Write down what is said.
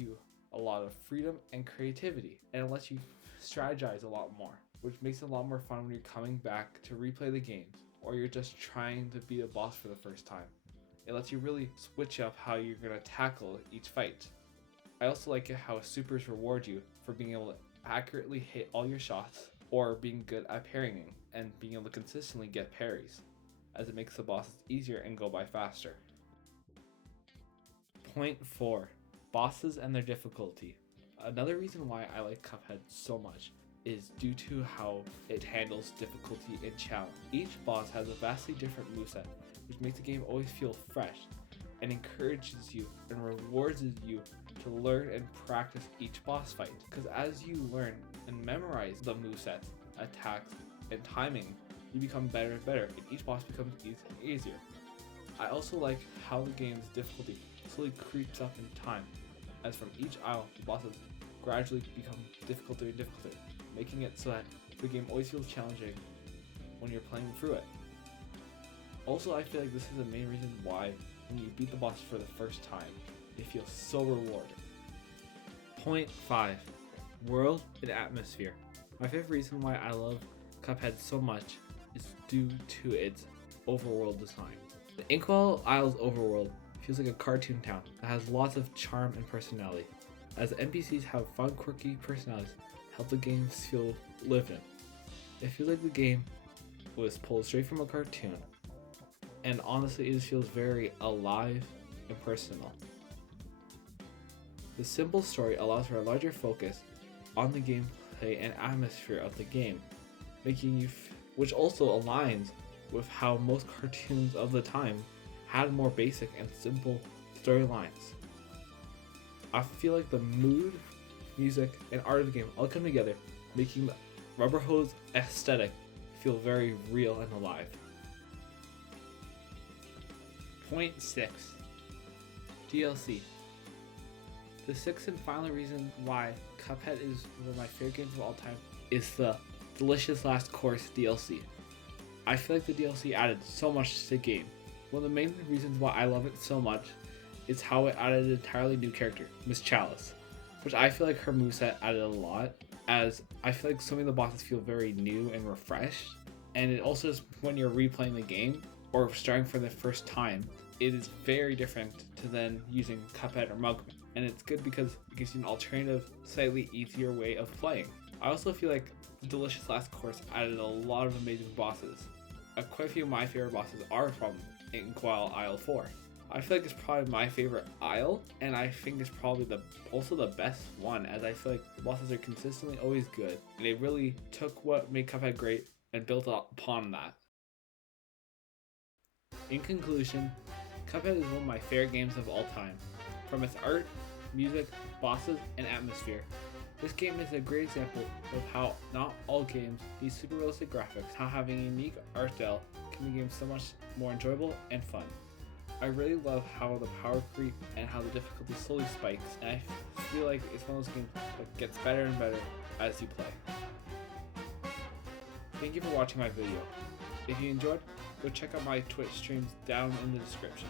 you a lot of freedom and creativity, and it lets you strategize a lot more, which makes it a lot more fun when you're coming back to replay the games or you're just trying to beat a boss for the first time. It lets you really switch up how you're going to tackle each fight. I also like it how supers reward you for being able to accurately hit all your shots or being good at parrying and being able to consistently get parries, as it makes the bosses easier and go by faster. Point 4. Bosses and their difficulty. Another reason why I like Cuphead so much is due to how it handles difficulty and challenge. Each boss has a vastly different moveset, which makes the game always feel fresh and encourages you and rewards you to learn and practice each boss fight. Because as you learn and memorize the movesets, attacks, and timing, you become better and better, and each boss becomes easier. I also like how the game's difficulty slowly creeps up in time, as from each aisle, the bosses gradually become difficulty and difficulty, making it so that the game always feels challenging when you're playing through it. Also, I feel like this is the main reason why when you beat the boss for the first time, it feels so rewarding. Point 5. World and atmosphere. My favorite reason why I love Cuphead so much is due to its overworld design. The Inkwell Isles overworld feels like a cartoon town that has lots of charm and personality, as the NPCs have fun, quirky personalities help the game feel lived in. It feels like the game was pulled straight from a cartoon, and honestly it just feels very alive and personal. The simple story allows for a larger focus on the gameplay and atmosphere of the game, making you which also aligns with how most cartoons of the time had more basic and simple storylines. I feel like the mood, music, and art of the game all come together, making the rubber hose aesthetic feel very real and alive. Point 6. DLC. The sixth and final reason why Cuphead is one of my favorite games of all time is the Delicious Last Course DLC. I feel like the DLC added so much to the game. One of the main reasons why I love it so much is how it added an entirely new character, Miss Chalice, which I feel like her moveset added a lot, as I feel like so many of the bosses feel very new and refreshed, and it also is when you're replaying the game or starting for the first time, it is very different to then using Cuphead or Mugman, and it's good because it gives you an alternative, slightly easier way of playing. I also feel like the Delicious Last Course added a lot of amazing bosses. Quite a few of my favorite bosses are from Inkwell Isle 4. I feel like it's probably my favorite aisle, and I think it's probably also the best one, as I feel like the bosses are consistently always good, and they really took what made Cuphead great and built upon that. In conclusion, Cuphead is one of my favorite games of all time. From its art, music, bosses, and atmosphere, this game is a great example of how not all games need super realistic graphics, how having a unique art style can make games so much more enjoyable and fun. I really love how the power creep and how the difficulty slowly spikes, and I feel like it's one of those games that gets better and better as you play. Thank you for watching my video. If you enjoyed, go check out my Twitch streams down in the description.